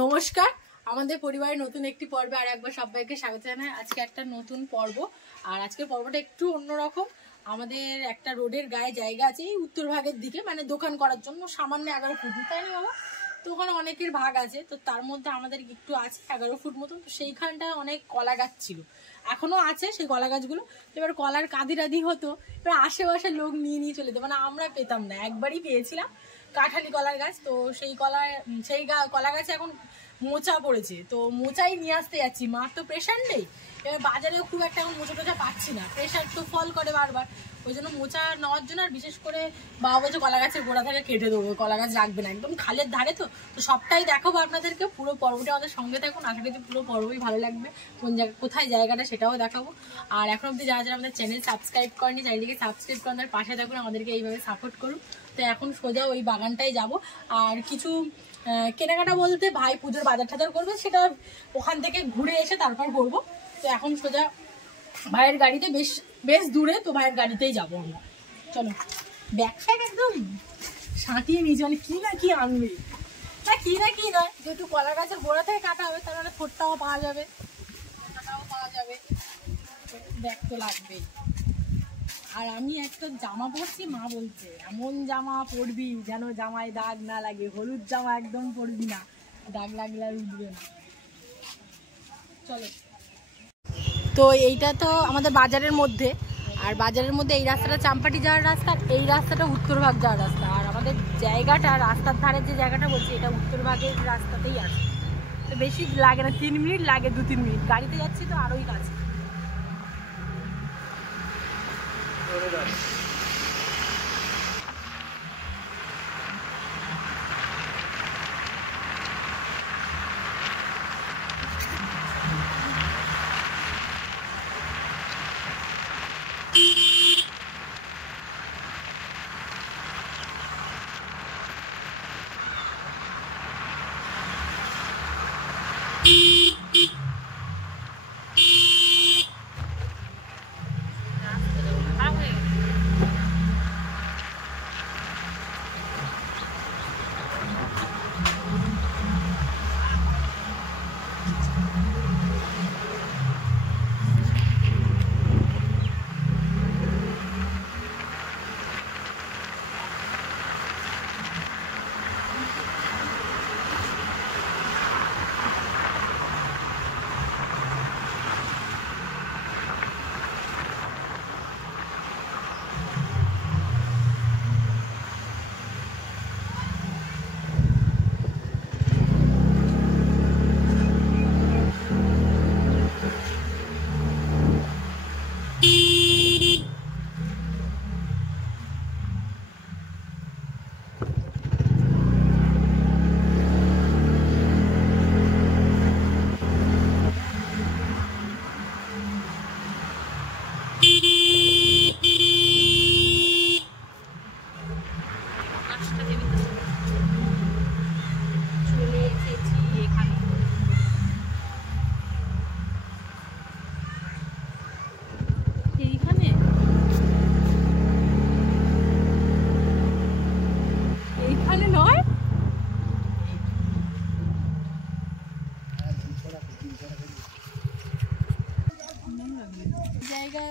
নমস্কার, আমাদের পরিবারের নতুন একটি পর্বে আর একবার সবাইকে স্বাগত জানাই। আজকে একটা নতুন পর্ব, আর আজকের পর্বটা একটু অন্যরকম। আমাদের একটা রোডের গায়ে জায়গা আছে এই উত্তর ভাগের দিকে, মানে দোকান করার জন্য সামান্য 11 ফুট, তাই না বাবা? তো ওখানে অনেকের ভাগ আছে, তো তার মধ্যে আমাদের একটু আছে 11 ফুট মতন। তো সেইখানটায় অনেক কলা গাছ ছিল, এখনো আছে সেই কলা গাছগুলো। এবার কলার কাঁদি রাদি হতো, এবার আশেপাশের লোক নিয়ে নিয়ে চলে যেত, মানে আমরা পেতাম না। একবারই পেয়েছিলাম কাঁঠালি কলার গাছ, তো সেই কলা গাছে এখন মোচা পড়েছে, তো মোচাই নিয়ে আসতে যাচ্ছি। মার তো প্রেশার নেই, এবার বাজারে খুব একটা এখন মোচা টোচা পাচ্ছি না, প্রেশার তো ফল করে বারবার। ওই জন্য মোচা নেওয়ার জন্য, আর বিশেষ করে বাবা বলছে কলা গাছের গোড়া থেকে কেটে দেবো, কলা গাছ রাখবে না, একদম খালের ধারে। তো সবটাই দেখাবো আপনাদেরকে, পুরো পর্বটা আমাদের সঙ্গে থাকুন। আশা করি পুরো পর্বই ভালো লাগবে, কোথায় জায়গাটা সেটাও দেখাবো। আর এখন অব্দি যারা যারা আমাদের চ্যানেল সাবস্ক্রাইব করেনি, চ্যানেলটিকে সাবস্ক্রাইব করে আমাদের পাশে থাকুন, আমাদেরকে এইভাবে সাপোর্ট করুন। তো এখন সোজা ওই বাগানটাই যাব। আর কিছু কেনাকাটা বলতে ভাই পুজোর বাজার টাজার করবে, সেটা ওখান থেকে ঘুরে এসে তারপর করবো। তো এখন সোজা ভাইয়ের গাড়িতে, বেশ দূরে, তো ভাইয়ের গাড়িতেই যাবো আমরা। চলো, ব্যাগ ফ্যাগ একদম সাঁটিয়ে নিয়েছি, মানে কি না কি আনবে, না কি নয়, যেহেতু কলা গাছের গোড়া থেকে কাটা হবে, তার মানে থোটটাও পাওয়া যাবে, ব্যাগ তো লাগবেই। আর আমি একটা জামা পরছি, মা বলছে এমন জামা পরবি যেন জামায় দাগ না লাগে, হলুদ জামা একদম পরবি না, দাগ লাগলে আর উঠবে না। চলো, তো এইটা তো আমাদের বাজারের মধ্যে, আর বাজারের মধ্যে এই রাস্তাটা চাম্পাটি যাওয়ার রাস্তা, এই রাস্তাটা উত্তরভাগ যাওয়ার রাস্তা। আর আমাদের জায়গাটা, রাস্তার ধারে যে জায়গাটা বলছি, এটা উত্তরভাগের রাস্তাতেই আছে। তো বেশি লাগে না, 3 মিনিট লাগে, 2-3 মিনিট গাড়িতে যাচ্ছি তো আরোই কাছে। জায়গা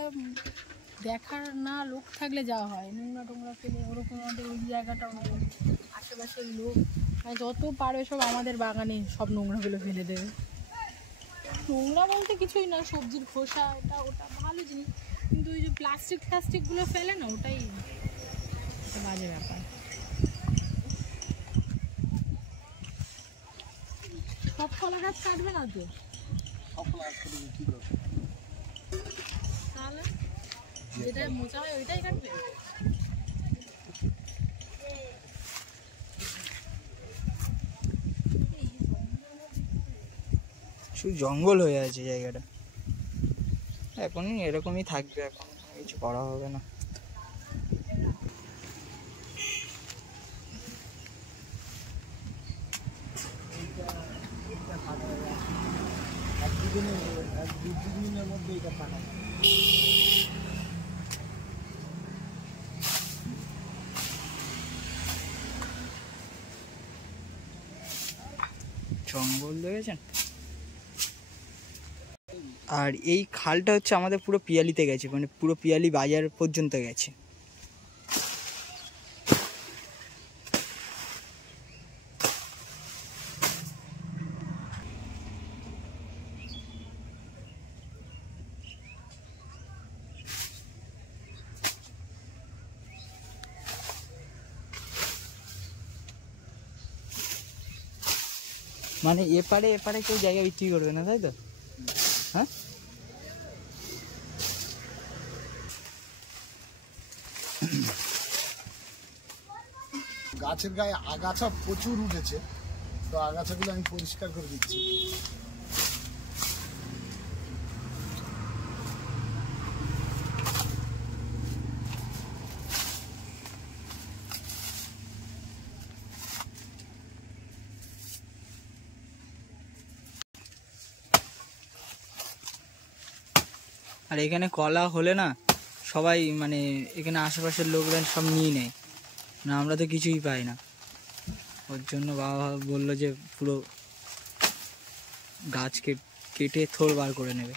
দেখার না লোক থাকলে যাওয়া হয়, নোংরা টোংরা ফেলে ওরকম আমাদের ওই জায়গাটা, আশেপাশের লোক মানে যত পারবে সব আমাদের বাগানে সব নোংরাগুলো ফেলে দেবে। নোংরা বলতে কিছুই না, সবজির খোসা, এটা ওটা ভালো জিনিস, কিন্তু ওই যে প্লাস্টিকগুলো ফেলে না, ওটাই বাজে ব্যাপার। সব কলা গাছ কাটবে না তো, তাহলে যেটা মোচা হয় ওইটাই কাটবে। শুধু জঙ্গল হয়ে আছে জায়গাটা, এখনই এরকমই থাকবে, এখন কিছু করা হবে না। দিনের মধ্যে এটা ফাটা জঙ্গল দেখেছেন। আর এই খালটা হচ্ছে আমাদের পুরো পিয়ালিতে গেছে, মানে পুরো পিয়ালি বাজার পর্যন্ত গেছে। মানে এপারে এপারে কেউ জায়গা বিক্রি করবে না, তাই তো? হ্যাঁ, গাছের গায়ে আগাছা প্রচুর উঠেছে, তো আগাছাগুলো আমি পরিষ্কার করে দিচ্ছি। আর এখানে কলা হলে না সবাই, মানে এখানে আশেপাশের লোকরা সব নিয়ে নেয় না, আমরা তো কিছুই পাই না। ওর জন্য বাবা বললো যে পুরো গাছ কেটে থোড় বার করে নেবে।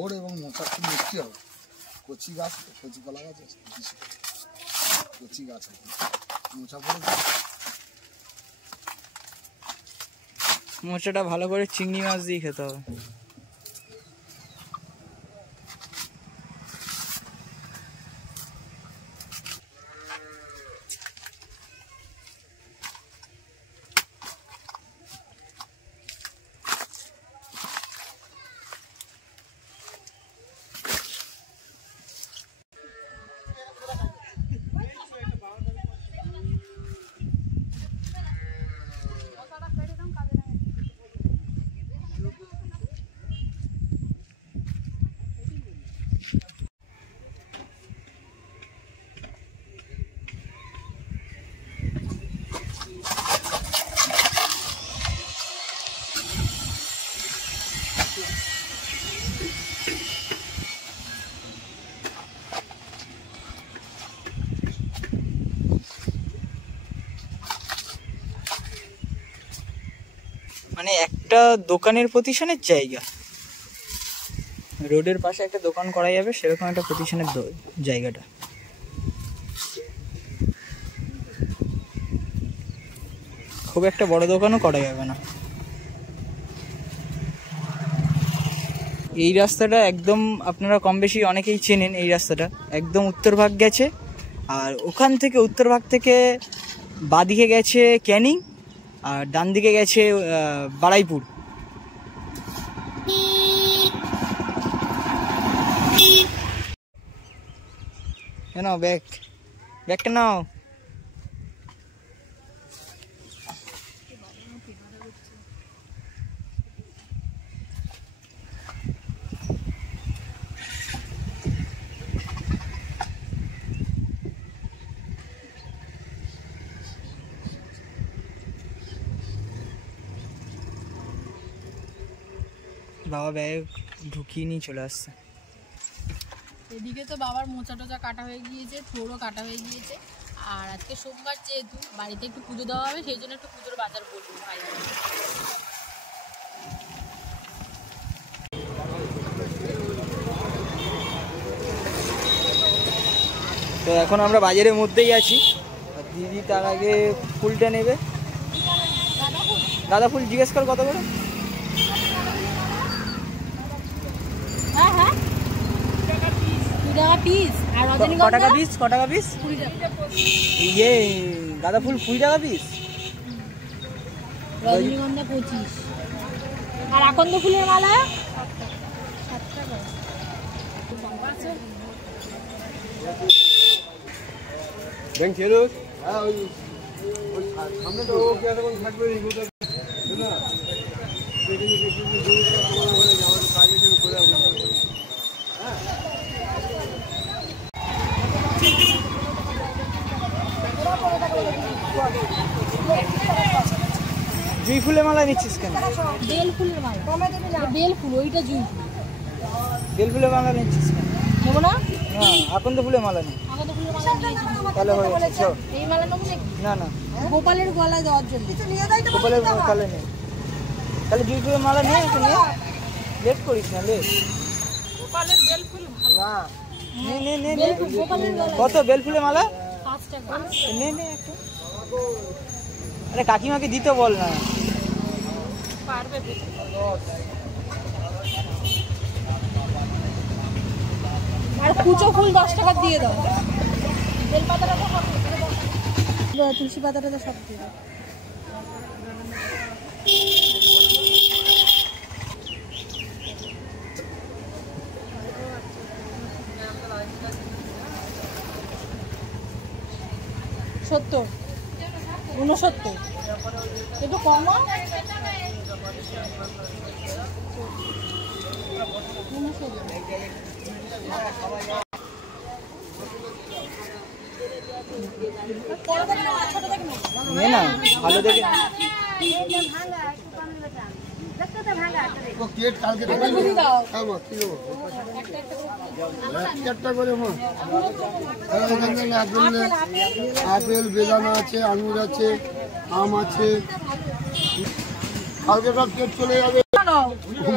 থোড় এবং মোচা খুব মিষ্টি হবে। কচি গাছ, কচি কলা গাছ আছে, কচি গাছ আছে, মোচা পড়ে। মোচাটা ভালো করে চিংড়ি মাছ দিয়ে খেতে হবে। মানে একটা দোকানের প্রতিষ্ঠানের জায়গা, রোডের পাশে একটা দোকান করা যাবে সেরকম একটা প্রতিষ্ঠানের জায়গাটা। খুব একটা বড় দোকানও করা যাবে না। এই রাস্তাটা একদম আপনারা কম বেশি অনেকেই চেনেন, এই রাস্তাটা একদম উত্তর ভাগ গেছে, আর ওখান থেকে উত্তর ভাগ থেকে বাঁদিকে গেছে ক্যানিং, আর ডান দিকে গেছে বারাইপুর। নাও ব্যাগটা নাও। বাবা ব্যাগে ঢুকিয়ে নিয়ে চলে আসছে। এদিকে তো বাবার মোচা টোচা কাটা হয়ে গিয়েছে, থোড়ও কাটা হয়ে গিয়েছে। আর আজকে সোমবার যেহেতু বাড়িতে একটু পুজো দেওয়া হবে, সেই জন্য একটু পুজোর বাজার করবো ভাই। তো এখন আমরা বাজারের মধ্যেই আছি। দিদি তার আগে ফুলটা নেবে। গাঁদা ফুল জিজ্ঞেস কর কত করে? হ্যাঁ হ্যাঁ, 2 টাকা পিস। আর রজনীগন্ধা ক টাকা পিস? ক টাকা পিস? 20 টাকা। ইয়ে গাঁদা ফুল 20 টাকা পিস। রজনীগন্ধা 25। আর আকন্দ ফুলের মালা 7 টাকা। ব্যাংক খেলো? হ্যাঁ, ওই সামনে তো ও কেন থাকবে রিগুটা না, সেদিন কিছু দূর তোমার হয়ে যাওয়ার কাজে যে ঘুরে হ্যাঁ। জুঁই ফুলের মালা নিচ্ছিস কেন? বেল ফুলের মালা। বেল ফুল, ওইটা জুঁই ফুল। বেল ফুলের মালা নিচ্ছিস কেন? নেবো না? না, আকন্দ ফুলের মালা নেই। আকন্দ ফুলের মালা নিয়েছি। তাহলে হয়েছে। এই মালা নেবো নাকি? না না, গোপালের গলায় দেওয়ার জন্য। গোপালের তাহলে নেই। তাহলে জুঁই ফুলের মালা নিয়ে একটু নে, লেট করিস না। লেট গোপালের বেল ফুল ভালো। না, নে নে নে নে। বেল ফুল গোপালের গলায়। কত বেল ফুলের মালা? 5 টাকা। নে নে একটু। আরে কাকিমাকে দিতে বল না। পারবে দিতে। আর কুচো ফুল 10 টাকা দিয়ে দাও। বেল পাতাটা তো সব দিয়ে দাও। তুলসী পাতাটা তো সব দিয়ে দাও। সত্তর, 69 একটু কম। 69। নে না, ভালো দেখে। ও কেট কালকে একটা ঝুড়ি দাও। হ্যাঁ মা, কি দেবো? একটা করে মা। এখানে আপেল, বেদানা আছে, আঙুর আছে, আম আছে। কালকে সব কেট চলে যাবে,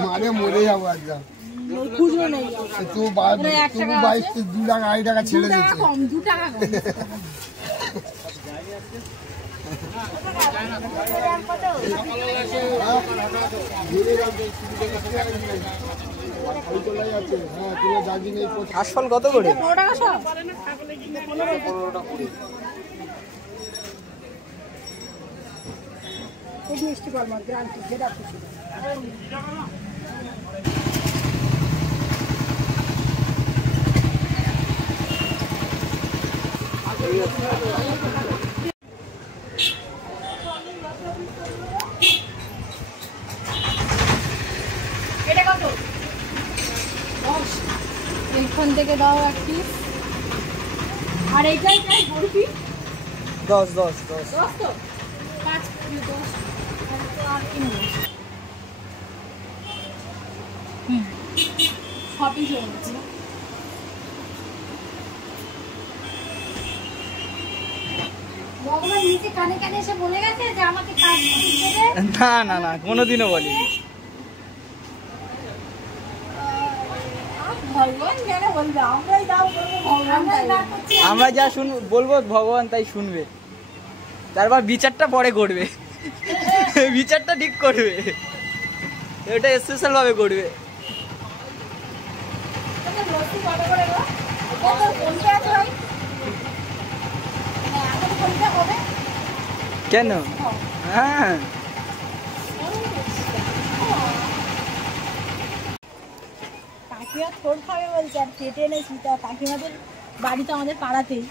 মানে মরে যাবো একদম। খুচরো নেই। তবু 22 2 টাকা 2.5 টাকা ছেড়ে দিচ্ছে। কম, 2 টাকা কম। আশফল কত করে? 15 টাকা সব। এটা কত? 10। এইখান থেকে দাও 1 পিস। আর এইটাই চাই বরফি। 10 10 10। 10 তো 5 10। আর কি নেব? সবই চলছে। ভগবান নিচে কানে কানে এসে বলে গেছে যে আমাকে কাজ করতে দেবে। না না না, কোনোদিনও বলিনি। ভগবান কেন বলবে? আমরাই দাও করবো, ভগবান তাই করছে। আমরা যা বলবো ভগবান তাই শুনবে, তারপর বিচারটা পরে করবে। বিচারটা ঠিক করবে, এটা স্পেশাল ভাবে করবে। তোকে লস্যি কত করে গো? কত কোনটা আছে ভাই? মানে এখন কোনটা হবে? কেন? হ্যাঁ, কাকিমা থোড় খাবে বলছে, আর কেটে এনেছি। তা কাকিমাদের বাড়ি তো আমাদের পাড়াতেই।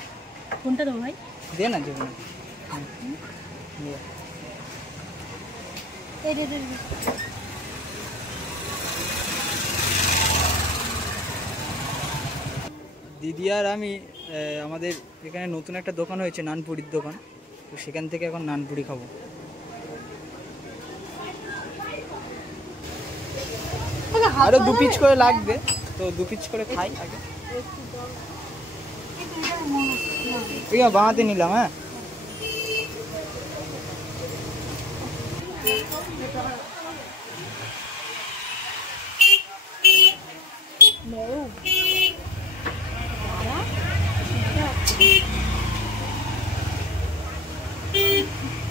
কোনটা দেবো ভাই? দে না দেবো না। এই দে দে। দিদি আর আমি আমাদের এখানে নতুন একটা দোকান হয়েছে, নানপুরির দোকান। তো সেখান থেকে এখন নানপুরি খাবো। আরো 2 পিস করে লাগবে, তো 2 পিস করে খাই আগে। ঠিক আছে, বাঁহাতে নিলাম। হ্যাঁ,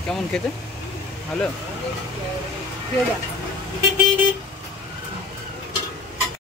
কেমন খেতে? ভালো।